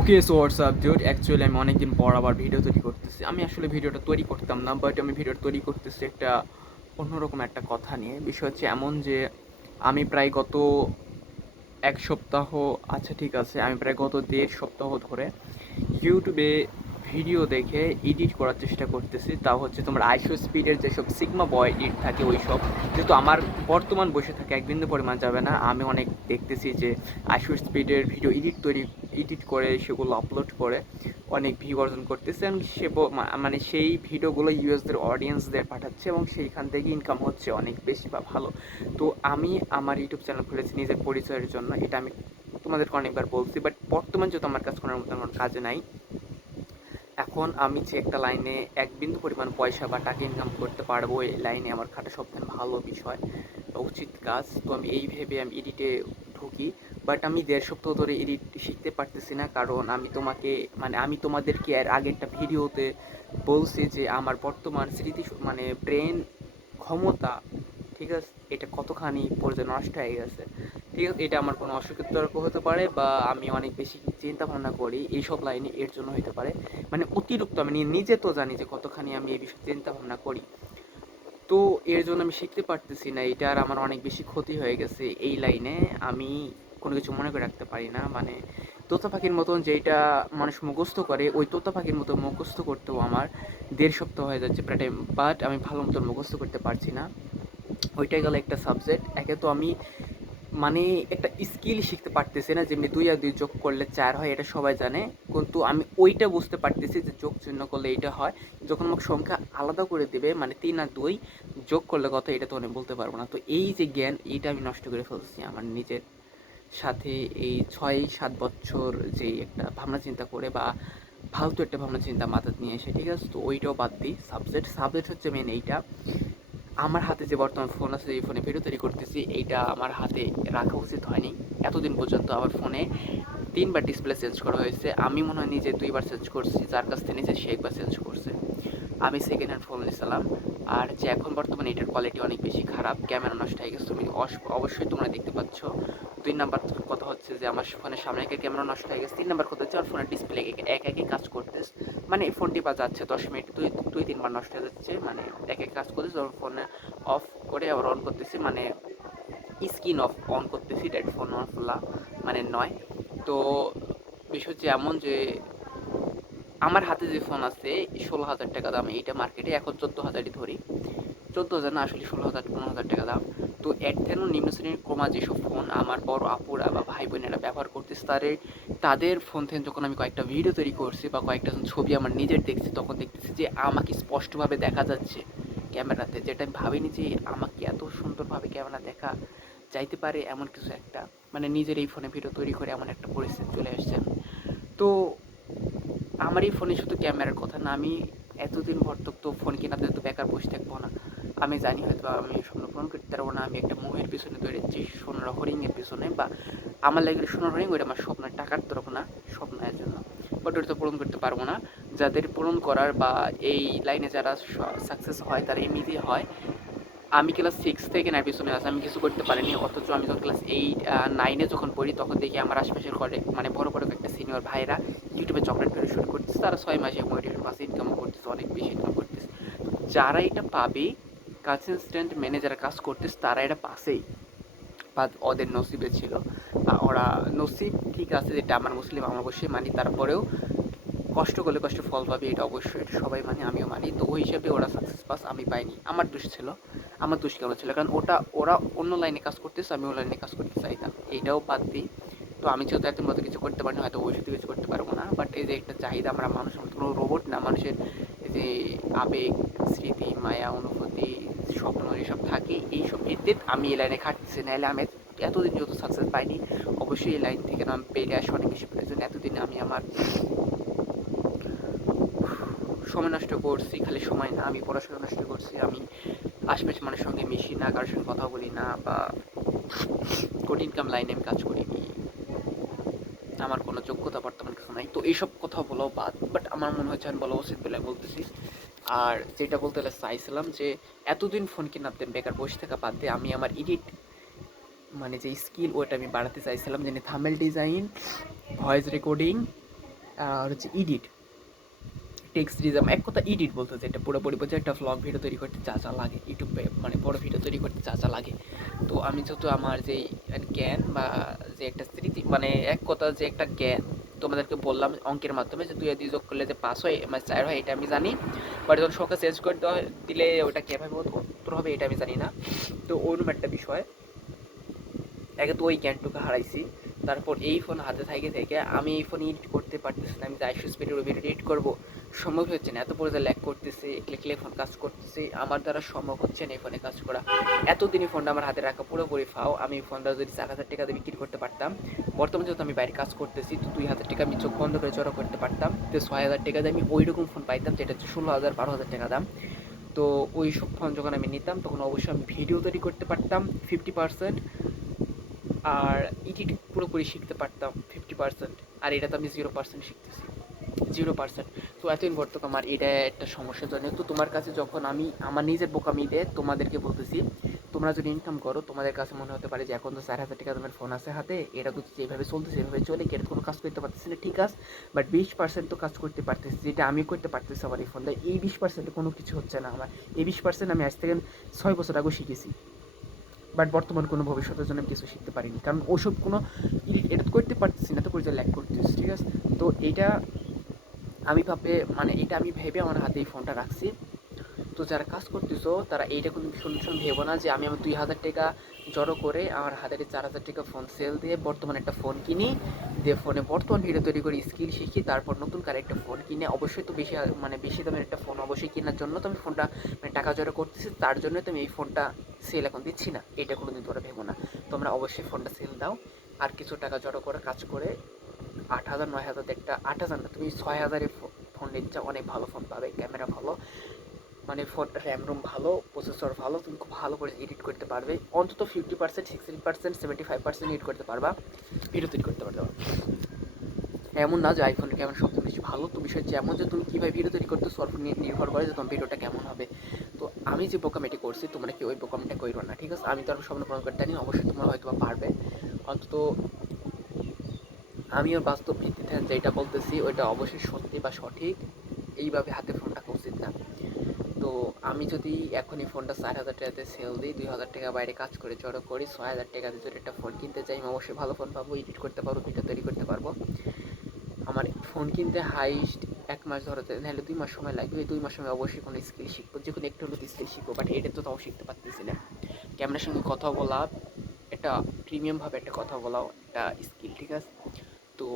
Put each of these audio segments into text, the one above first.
ওকে, so WhatsApp ডিউড, actually আমি অনেকদিন পর আবার ভিডিও তৈরি করতেছি। আমি আসলে ভিডিওটা তৈরি করতাম না, বাট আমি ভিডিওটা তৈরি করতেছি একটা অন্যরকম একটা কথা নিয়ে। বিষয় হচ্ছে এমন যে আমি প্রায় গত এক সপ্তাহ, আচ্ছা ঠিক আছে, আমি প্রায় গত 1.5 সপ্তাহ ধরে ইউটিউবে ভিডিও দেখে এডিট করার চেষ্টা করতেছি। তাও হচ্ছে তোমার আইশো স্পিডের যেসব সিগমা বয় এডিট থাকে ওই সব। যেহেতু আমার বর্তমান বসে থাকে এক বিন্দু পরিমাণ যাবে না, আমি অনেক দেখতেছি যে আইশো স্পিডের ভিডিও এডিট করে সেগুলো আপলোড করে অনেক ভিউ অর্জন করতেছে, এবং মানে সেই ভিডিওগুলো ইউএসদের অডিয়েন্সদের পাঠাচ্ছে এবং সেইখান থেকে ইনকাম হচ্ছে অনেক বেশি বা ভালো। তো আমি আমার ইউটিউব চ্যানেল খুলেছি নিজের পরিচয়ের জন্য, এটা আমি তোমাদেরকে অনেকবার বলছি, বাট বর্তমান যেহেতু আমার কাজ করার মতো আমার কাজে নাই, এখন আমি যে একটা লাইনে এক বিন্দু পরিমাণ পয়সা বা টাকা ইনকাম করতে পারবো, এই লাইনে আমার খাটা সবথেকে ভালো বিষয় বা উচিত কাজ। তো আমি এই ভেবে আমি এডিটে ঢুকি। বাট আমি 1.5 সপ্তাহ ধরে এডিট শিখতে পারতেছি না, কারণ আমি তোমাদেরকে এর আগে একটা ভিডিওতে বলছি যে আমার বর্তমান স্মৃতি মানে ব্রেন ক্ষমতা, ঠিক আছে, এটা কতখানি পর্যায়ে নষ্ট হয়ে গেছে। ঠিক আছে, এটা আমার কোনো অসুখের তর্ক হতে পারে, বা আমি অনেক বেশি চিন্তা ভাবনা করি এইসব লাইনে, এর জন্য হতে পারে। মানে অতিরিক্ত আমি নিজে তো জানি যে কতখানি আমি এই বিষয়ে চিন্তা ভাবনা করি। তো এর জন্য আমি শিখতে পারতেছি না, এটা আর আমার অনেক বেশি ক্ষতি হয়ে গেছে এই লাইনে। আমি কোনো কিছু মনে করে রাখতে পারি না, মানে তোতা পাখির মতন যেটা মানুষ মুখস্থ করে, ওই তোতা পাখির মতো মুখস্থ করতেও আমার 1.5 সপ্তাহ হয়ে যাচ্ছে প্রায় টাইম, বাট আমি ভালো মতন মুখস্থ করতে পারছি না। ওইটাই গেল একটা সাবজেক্ট। একে তো আমি মানে একটা স্কিল শিখতে পারতেছি না, যেমনি 2 আর 2 যোগ করলে 4 হয়, এটা সবাই জানে। কিন্তু আমি ওইটা বুঝতে পারতেছি যে যোগ চিহ্ন করলে এইটা হয়। যখন আমাকে সংখ্যা আলাদা করে দেবে, মানে 3 আর 2 যোগ করলে কত, এটা তো আমি বলতে পারবো না। তো এই যে জ্ঞান, এইটা আমি নষ্ট করে ফেলছি আমার নিজের সাথে। এই 6-7 বছর যেই একটা ভাবনা চিন্তা করে বা ফালতু একটা ভাবনা চিন্তা মাথায় নিয়ে এসে, ঠিক আছে, তো ওইটাও বাদ দিই। সাবজেক্ট হচ্ছে মেন এইটা। আমার হাতে যে বর্তমান ফোন আছে, এই ফোনে ভিডিও তৈরি করতেছি, এইটা আমার হাতে রাখা উচিত হয়নি। এতদিন পর্যন্ত আমার ফোনে 3 বার ডিসপ্লে চেঞ্জ করা হয়েছে। আমি মনে হয় নিজে 2 বার চেঞ্জ করছি, যার কাছ থেকে নিয়েছে সে 1 বার চেঞ্জ করছে। আমি সেকেন্ড হ্যান্ড ফোন নিয়েছিলাম। আর যে এখন বর্তমানে এটার কোয়ালিটি অনেক বেশি খারাপ, ক্যামেরা নষ্ট হয়ে গেছে, তুমি অবশ্যই তোমরা দেখতে পাচ্ছ। 2 নাম্বার কথা হচ্ছে যে আমার ফোনের সামনে একটা ক্যামেরা নষ্ট হয়ে গেছে। 3 নাম্বার কথা হচ্ছে আমার ফোনের ডিসপ্লে একই কাজ করতেছে, মানে ফোনটি বা যাচ্ছে 10 মিনিট 2-3 বার নষ্ট হয়ে যাচ্ছে, মানে একই কাজ করতেছে। ওর ফোনে অফ করে আবার অন করতেছি, মানে স্ক্রিন অফ অন করতেছি, ডেড ফোন অফ মানে নয়। তো বিষয় হচ্ছে এমন যে আমার হাতে যে ফোন আছে 16,000 টাকা দাম, এইটা মার্কেটে এখন 14,000ই ধরি, 14,000 না, আসলে 16,000-15,000 টাকা দাম। তো এর থেকেও নিম্ন শ্রেণীর ক্রমা যেসব ফোন আমার বড় আপুরা বা ভাই বোনেরা ব্যবহার করতেছে, তাদের ফোন থেকে যখন আমি কয়েকটা ভিডিও তৈরি করছি বা কয়েকটা ছবি আমার নিজের দেখছি, তখন দেখতেছি যে আমাকে স্পষ্টভাবে দেখা যাচ্ছে ক্যামেরাতে, যেটা আমি ভাবিনি যে আমাকে এত সুন্দরভাবে ক্যামেরা দেখা যাইতে পারে, এমন কিছু একটা, মানে নিজের এই ফোনে ভিডিও তৈরি করে এমন একটা পরিস্থিতি চলে আসছে। তো আমার এই ফোনে শুধু ক্যামেরার কথা না, আমি এতদিন ভর তো ফোন কেনাতে তো বেকার বসে থাকবো না। আমি জানি হয়তো আমি স্বপ্ন পূরণ করতে পারবো না, আমি একটা মোহের পিছনে দৌড়েছি, সোনার হরিণের পিছনে, বা আমার লাগে সোনার হরিণ, ওইটা আমার স্বপ্নের টাকার তরফ না, স্বপ্নের জন্য, বাট ওটা তো পূরণ করতে পারবো না। যাদের পূরণ করার বা এই লাইনে যারা সাকসেস হয়, তারা এমনিতেই হয়। আমি ক্লাস 6 থেকে 9 পিছনে আছি, আমি কিছু করতে পারিনি, অথচ আমি যখন ক্লাস 8-9-এ যখন পড়ি, তখন দেখি আমার আশপাশের ঘরে মানে বড় বড় একটা সিনিয়র ভাইরা ইউটিউবে চকলেট ভিডিও শুরু করতেছে, তারা 6 মাসে মোটিভেশন পাশে ইনকাম করতেছে, অনেক বেশি ইনকাম করতেছে। যারা এটা পাবে, কনসিস্টেন্ট মেনে যারা কাজ করতেছে, তারা এটা পাসেই, বা ওদের নসিবে ছিল, বা ওরা নসিব ঠিক আছে, যেটা আমার মুসলিম আমার অবশ্যই মানি, তারপরেও কষ্ট করলে কষ্ট ফল পাবে, এটা অবশ্যই, এটা সবাই মানে, আমিও মানি। তো ওই হিসাবে ওরা সাকসেস পাস, আমি পাইনি, আমার দোষ ছিল। আমার দোষ কেন ছিল, কারণ ওরা অন্য লাইনে কাজ করতেছে, আমি অন্য লাইনে কাজ করতে চাইতাম, এইটাও বাদ দিই। তো আমি যেহেতু এত মতো কিছু করতে পারিনি, হয়তো ওই সাথে কিছু করতে পারবো না, বাট এই যে একটা চাহিদা, আমরা মানুষ, কোনো রোবট না, মানুষের এই যে আবেগ, স্মৃতি, মায়া, অনুভূতি, স্বপ্ন, এসব থাকে, এইসব এতে আমি এই লাইনে খাটতেছি, নাহলে আমি এতদিন যেহেতু সাকসেস পাইনি, অবশ্যই এই লাইন থেকে আমি বেরিয়ে আসা অনেক বেশি প্রয়োজন। এতদিন আমি আমার সময় নষ্ট করছি, খালি সময় না, আমি পড়াশোনা নষ্ট করছি, আমি আশপাশের মানুষের সঙ্গে মিশি না, কারোর সঙ্গে কথা বলি না, বা কঠিন কাম লাইনে আমি কাজ করিনি, আমার কোনো যোগ্যতা বর্তমান কিছু নাই। তো এইসব কথা বলাও বাদ, বাট আমার মনে হচ্ছে আমি বলা উচিত বলে বলতেছি। আর যেটা বলতে চাইছিলাম যে এতদিন ফোন কেনাতে বেকার বসে থাকা বাদ দিয়ে আমি আমার এডিট মানে যে স্কিল, ওটা আমি বাড়াতে চাইছিলাম, যেন থাম্বনেল ডিজাইন, ভয়েস রেকর্ডিং, আর হচ্ছে এডিট, টেক্সট রিজম, এক কথা এডিট বলতে যেটা পুরোপুরি বোঝে একটা ভ্লগ ভিডিও তৈরি করতে যা যা লাগে, ইউটিউবে মানে বড় ভিডিও তৈরি করতে যা যা লাগে। তো আমি যেহেতু আমার যে জ্ঞান বা যে একটা স্মৃতি মানে এক কথা যে একটা জ্ঞান তোমাদেরকে বললাম অঙ্কের মাধ্যমে যে 2 আর 2 যোগ করলে যে 5 হয় মানে 4 হয় এটা আমি জানি, বাট যখন সংখ্যা চেঞ্জ করে দেওয়া দিলে ওটা কীভাবে উত্তর হবে এটা আমি জানি না। তো ওরকম একটা বিষয়, একে তো ওই জ্ঞানটুকু হারাইছি। তারপর এই ফোন হাতে থেকে থেকে আমি এই ফোন এডিট করতে পারতেছি না, আমি যে আইসো স্পিডের ভিডিও এডিট করবো সম্ভব হচ্ছে না, এত পর্যায়ে ল্যাগ করতেছে, ক্লিকলে ফোন কাজ করতেছে, আমার দ্বারা সম্ভব হচ্ছে না এই ফোনে কাজ করা। এতদিনই ফোনটা আমার হাতে রাখা পুরোপুরি ফাও, আমি ফোনটা যদি 4,000 টাকা দিয়ে বিক্রি করতে পারতাম, বর্তমানে যেহেতু আমি বাইরে কাজ করতেছি তো 2,000 টাকা আমি চোখ বন্ধ করে জড়ো করতে পারতাম, তো 6,000 টাকা দিয়ে আমি ওই রকম ফোন পাইতাম যেটা হচ্ছে 16,000 12,000 টাকা দাম। তো ওই সব ফোন যখন আমি নিতাম তখন অবশ্যই আমি ভিডিও তৈরি করতে পারতাম 50%, আর এডিট পুরোপুরি শিখতে পারতাম 50%, আর এটা তো আমি 0% শিখতেছি, 0%। তো এতদিন বর্তক আমার এটা একটা সমস্যার জন্য। তো তোমার কাছে যখন আমি আমার নিজের বোকামি দিয়ে তোমাদেরকে বলতেছি, তোমরা যদি ইনকাম করো তোমাদের কাছে মনে হতে পারে যে এখন তো 4,000 টাকা তোমার ফোন আছে হাতে, এটা তো যেভাবে চলতেছে এভাবে চলে, এটা কোনো কাজ করতে পারতেছি না, ঠিক আছে, বাট 20% তো কাজ করতে পারতেছি, যেটা আমি করতে পারতেছি আমার এই ফোনটা। এই 20% কোনো কিছু হচ্ছে না আমার, এই 20% আমি আজ থেকে 6 বছর আগেও শিখেছি, বাট বর্তমান কোনো ভবিষ্যতের জন্য আমি কিছু শিখতে পারিনি, কারণ ওসব কোনো এটা করতে পারতেছি না, তো করে ল্যাক করতেছি, ঠিক আছে। তো এইটা আমি মানে এটা আমি ভেবে আমার হাতে এই ফোনটা রাখছি। তো যারা কাজ করতেছো তারা এইটা কোনো সলিউশন ভেবো না যে আমি আমার 2,000 টাকা জড়ো করে আমার হাতের 4,000 টাকা ফোন সেল দিয়ে বর্তমানে একটা ফোন কিনি, দিয়ে ফোনে বর্তমান ভিডিও তৈরি করে স্কিল শিখি, তারপর নতুন করে একটা ফোন কিনে, অবশ্যই তো বেশি মানে বেশি দামের একটা ফোন অবশ্যই কেনার জন্য তো আমি ফোনটা মানে টাকা জড়ো করতেছি, তার জন্য তো আমি এই ফোনটা সেল এখন দিচ্ছি না, এটা কোনো দিন তোমরা ভেবো না। তোমরা অবশ্যই ফোনটা সেল দাও, আর কিছু টাকা জড়ো করে কাজ করে 8,000 9,000 একটা 8,000 না তুমি 6,000-এর ফোন নিচ্ছ, অনেক ভালো ফোন পাবে, ক্যামেরা ভালো, মানে ফোন র্যাম রোম ভালো, প্রসেসর ভালো, তুমি খুব ভালো করে এডিট করতে পারবে, অন্তত 50% 60% 75% এডিট করতে পারবা, ভিডিও তৈরি করতে পারবে। এমন না যে আইফোনের ক্যামেরা সবচেয়ে বেশি ভালো, তো বিষয় হচ্ছে এমন যে তুমি কীভাবে ভিডিও তৈরি করতেছো ওর উপর নির্ভর করে যে তোমার ভিডিওটা কেমন হবে। তো আমি যে বোকামেটি করছি তোমরা কি ওই বোকামিটা করো না, ঠিক আছে। আমি তো আর স্বপ্ন পূরণ করতে জানি, অবশ্যই তোমরা হয়তো পারবে, অন্তত আমিও বাস্তব ভিত্তিতে যেটা বলতেছি ওইটা অবশ্যই সত্যি বা সঠিক, এইভাবে হাতে ফোন রাখা উচিত না। তো আমি যদি এখনই ফোনটা 4,000 টাকাতে সেল দিই, 2,000 টাকা বাইরে কাজ করে জড়ো করি, 6,000 টাকাতে যদি একটা ফোন কিনতে চাই আমি অবশ্যই ভালো ফোন পাবো, এডিট করতে পারবো, ভিডিও তৈরি করতে পারবো। আমার ফোন কিনতে হাইস্ট 1 মাস ধরে নাহলে 2 মাস সময় লাগবে, এই 2 মাস সময় অবশ্যই কোনো স্কিল শিখবো, যে কোনো একটু হলো স্কিল শিখবো, বাট এটা তো তাও শিখতে পারতেছি না। ক্যামেরার সঙ্গে কথা বলা, এটা প্রিমিয়ামভাবে একটা কথা বলাও একটা স্কিল, ঠিক আছে। তো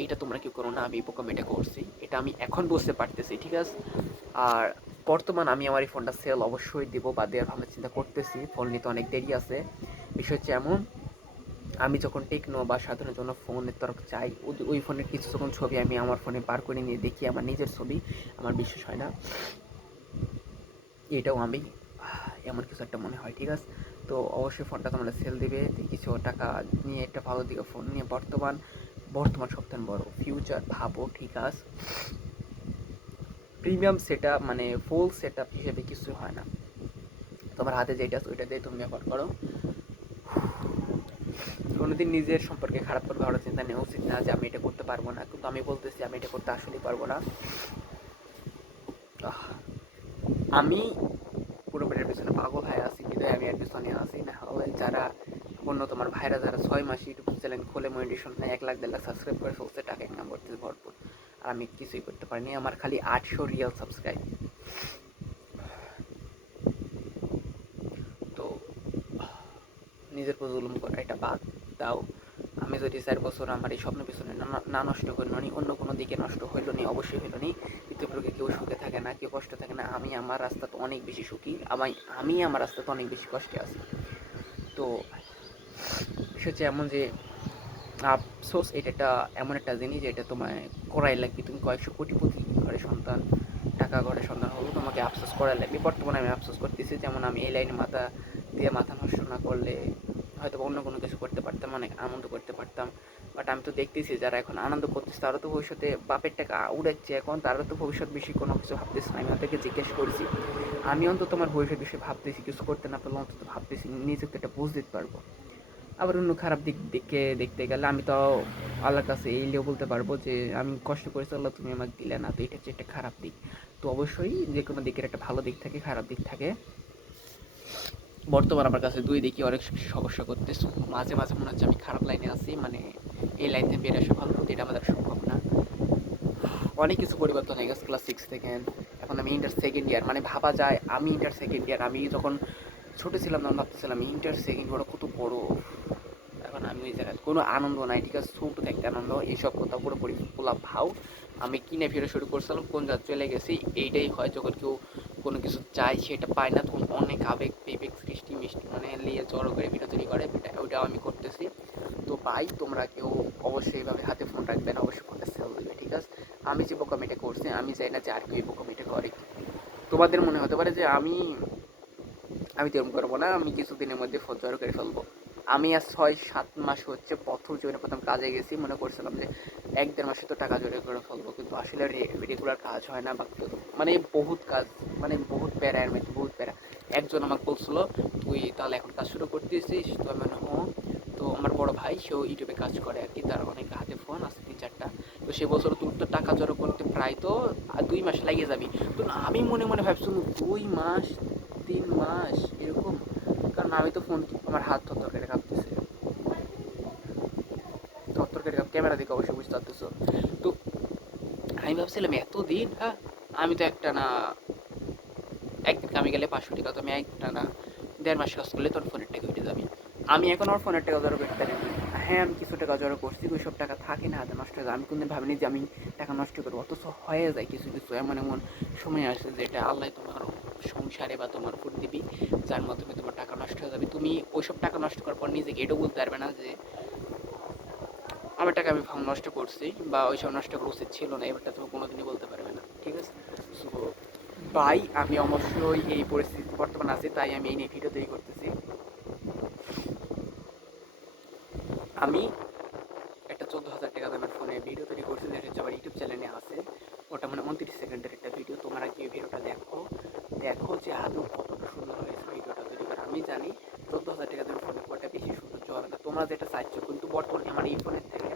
এইটা তোমরা কেউ করো না, আমি বোকামিটা করছি, এটা আমি এখন বুঝতে পারতেছি, ঠিক আছে। আর বর্তমান আমি আমার এই ফোনটা সেল অবশ্যই দেবো বা দেওয়ার ভাবনা চিন্তা করতেছি, ফোন নিতে অনেক দেরি আছে। বিষয় হচ্ছে এমন, আমি যখন টেকনো বা সাধারণ জন্য ফোনের তরফ চাই, ওই ফোনের কিছু যখন ছবি আমি আমার ফোনে বার করে নিয়ে দেখি আমার নিজের ছবি, আমার বিশ্বাস হয় না এটাও আমি এমন কিছু একটা মনে হয়, ঠিক আছে। তো অবশ্যই ফোনটা তোমরা সেল দিবে, কিছু টাকা নিয়ে একটা ভালো দিকে ফোন নিয়ে বর্তমান সবথেকে বড় ফিউচার ভাবো, ঠিক আছে। প্রিমিয়াম সেট মানে ফুল সেট আপ হিসেবে কিছু হয় না, তোমার হাতে যেটা আছে ওইটা দিয়ে তুমি ব্যবহার করো। কোনোদিন নিজের সম্পর্কে খারাপ করে ভাবনার চিন্তা নেওয়া উচিত না যে আমি এটা করতে পারবো না, কিন্তু আমি বলতেছি আমি এটা করতে আসলেই পারবো না। আমি পুরোপুরি পেছনে পাগল হয়ে আছি, বিদায় আমি এর পেছনে আসি, না হলে যারা অন্য তোমার ভাইরা যারা 6 মাস ইউটিউব চ্যানেল খুলে মনিটেশন হয় 1 লাখ 1.5 লাখ সাবস্ক্রাইব করে ফেলছে, টাকা ইনকাম করতেছে ভরপুর, আর আমি কিছুই করতে পারিনি, আমার খালি 800 রিয়াল সাবস্ক্রাইব। তো নিজের উপর জুলুম করা এটা বাদ দাও। আমি যদি 4 বছর আমার এই স্বপ্ন পেছনে না নষ্ট হইল নি, অন্য কোনো দিকে নষ্ট হইল নি, অবশ্যই হইল নি। পৃথিবীতে কেউ সুখে থাকে না, কেউ কষ্ট থাকে না, আমি আমার রাস্তা তো অনেক বেশি সুখী, আমি আমার রাস্তা তো অনেক বেশি কষ্টে আছি। তো বিষয় হচ্ছে এমন যে আফসোস এটা একটা এমন একটা জিনিস যেটা তোমায় করাই লাগবে, তুমি কয়েকশো কোটিপতি ঘরের সন্তান, টাকা ঘরের সন্তান হলেও তোমাকে আফসোস করাই লাগবে। বর্তমানে আমি আফসোস করতেছি, যেমন আমি এই লাইনে মাথা নষ্ট না করলে হয়তো অন্য কোনো কিছু করতে পারতাম, অনেক আনন্দ করতে পারতাম, বাট আমি তো দেখতেছি যারা এখন আনন্দ করতেছে তারা তো ভবিষ্যতে বাপের টাকা উড়াচ্ছে, এখন তারা তো ভবিষ্যৎ বিষয়ে কোনো কিছু ভাবতেছে না। আমি ওদেরকে জিজ্ঞেস করেছি, আমি অন্তত তোমার ভবিষ্যৎ বিষয়ে ভাবতেছি, কিছু করতে না পারলে অন্তত ভাবতেছি নিজেকে একটা বুঝ দিতে পারবো। আবার অন্য খারাপ দিক দিকে দেখতে গেলে আমি তো আল্লাহর কাছে এইলেও বলতে পারবো যে আমি কষ্ট করেছি আল্লাহ তুমি আমাকে দিলে না, তো এটা হচ্ছে একটা খারাপ দিক। তো অবশ্যই যে কোনো দিকের একটা ভালো দিক থাকে, খারাপ দিক থাকে। বর্তমান আমার কাছে দুই দিকই অনেক সমস্যা করতেছে। মাঝে মাঝে মনে হচ্ছে আমি খারাপ লাইনে আছি, মানে এই লাইন থেকে বেরিয়ে আসা ভালো, কিন্তু এটা আমাদের সম্ভব না। অনেক কিছু পরিবর্তন হয়ে গেছে ক্লাস 6 থেকে। এখন আমি ইন্টার সেকেন্ড ইয়ার, মানে ভাবা যায় আমি ইন্টার সেকেন্ড ইয়ার। আমি যখন ছোট ছিলাম তখন ভাবতেছিলাম ইন্টার সেকেন্ড ইয়ার কত বড়। এখন আমি ওই জায়গায় কোনো আনন্দ নাই, ঠিক আছে, ছোট থাকতে আনন্দ, এইসব কথা পুরোপুরি পোলা ভাও। আমি কিনে ফিরে শুরু করছিলাম, কোন জাত চলে গেছি। এইটাই হয় যখন কেউ কোনো কিছু চায় সেটা পায় না, তখন অনেক আবেগ বিবেক সৃষ্টি মিষ্টি মানে নিয়ে জড়ো করে ভিডিও তৈরি করে, ওইটাও আমি করতেছি। তো ভাই তোমরা কেউ অবশ্যই এইভাবে হাতে ফোন রাখবে না, অবশ্যই ফোনটা সেল দেবে, ঠিক আছে। আমি যে বোকামিটা করছি আমি চাই না যে আর কেউ এই বোকামিটা করে। তোমাদের মনে হতে পারে যে আমি তো এরকম করবো না, আমি কিছুদিনের মধ্যে ফোন জড়ো করে ফেলবো। আমি আর 6-7 মাস হচ্ছে প্রথম জীবনে প্রথম কাজে গেছি, মনে করছিলাম যে 1-1.5 মাসে তো টাকা জড়ো করে ফেলবো, কিন্তু আসলে রেগুলার কাজ হয় না, বা মানে বহুত কাজ, মানে বহুত প্যারা এর মধ্যে বহুত প্যারা। একজন আমাকে বলছিল তুই তাহলে এখন কাজ শুরু করতেছিস, তো আমি মানে হ্যাঁ। তো আমার বড় ভাই সেও ইউটিউবে কাজ করে আর কি, তার অনেক হাতে ফোন আছে 3-4টা। তো সে বলছিল তোর তো টাকা জড়ো করতে প্রায় তো 2 মাস লাগিয়ে যাবি। তো আমি মনে মনে ভাবছিলাম 2 মাস 3 মাস এরকম, কারণ আমি তো ফোন আমার হাত থরথর করে কাঁপতেছে, থরথর করে ক্যামেরা দেখে অবশ্যই বুঝতে পারতেছো। তো আমি ভাবছিলাম এতদিন, হ্যাঁ আমি তো একটা না একদিন কামে গেলে 500 টাকা, তো আমি একটা না 1.5 মাস কাজ করলে তোর ফোনের টাকা উঠে যাবে। আমি এখন আমার ফোনের টাকা জড়ো করতে পারিনি। হ্যাঁ আমি কিছু টাকা জড়ো করছি, ওই সব টাকা থাকে না, হাতে নষ্ট হয়ে যায়। আমি কোনদিন ভাবিনি যে আমি টাকা নষ্ট করবো, অথচ হয়ে যায় কিছু কিছু। এমন এমন সময় আসে যে এটা আল্লাহ তোমার সংসারে বা তোমার উপর দিবি, যার মাধ্যমে তোমার টাকা নষ্ট হয়ে যাবে। তুমি ওইসব টাকা নষ্ট করার পর নিজেকে এটাও বলতে পারবে না যে আমার টাকা আমি নষ্ট করছি, বা ওইসব নষ্ট করা উচিত ছিল না, এবারটা তুমি কোনোদিনই বলতে পারবে না, ঠিক আছে। সো ভাই আমি অবশ্যই এই পরিস্থিতি বর্তমানে আছি, তাই আমি এই নিয়ে ভিডিও তৈরি করতেছি। আমি একটা 14,000 টাকা দামের ফোনে ভিডিও তৈরি করছি, যেটা হচ্ছে আমার ইউটিউব চ্যানেলে আছে। ওটা মানে 29 সেকেন্ডের একটা ভিডিও, তোমরা কি ভিডিওটা দেখো, দেখো যে আদৌ কতটা সুন্দর হয়েছে ভিডিওটা তৈরি করা। আমি জানি 14,000 টাকা দামের ফোনে খুব একটা বেশি সৌন্দর্য হবে না, তোমরা যেটা চাইছো, কিন্তু বর্তমানে আমার এই ফোনের থেকে